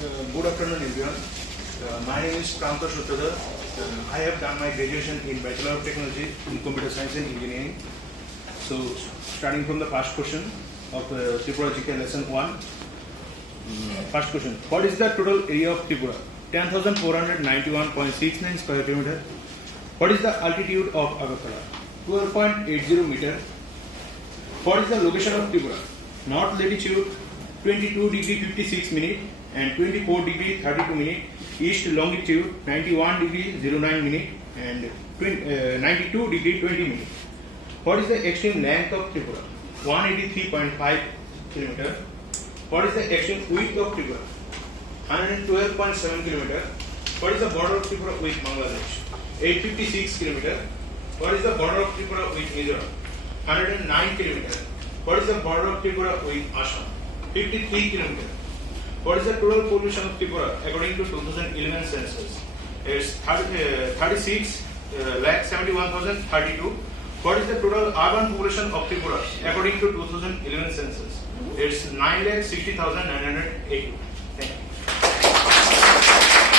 Good afternoon, everyone. My name is Pramta Shutada. I have done my graduation in Bachelor of Technology in Computer Science and Engineering. So, starting from the first question of Tripura GK Lesson 1. First question: what is the total area of Tripura? 10,491.69 square kilometer. What is the altitude of Agartala? 12.80 meter. What is the location of Tripura? North latitude 22 degree 56 minute and 24 degree 32 minute. East longitude 91 degree 09 minute and 92 degree 20 minute. What is the extreme length of Tripura? 183.5 kilometer. What is the extreme width of Tripura? 112.7 kilometer. What is the border of Tripura with Bangladesh? 856 kilometer. What is the border of Tripura with Mizoram? 109 kilometer. What is the border of Tripura with Assam? 53 kilometer. What is the total population of Tripura according to 2011 census? It's 36,71,032. What is the total urban population of Tripura according to 2011 census? It's 9,60,980.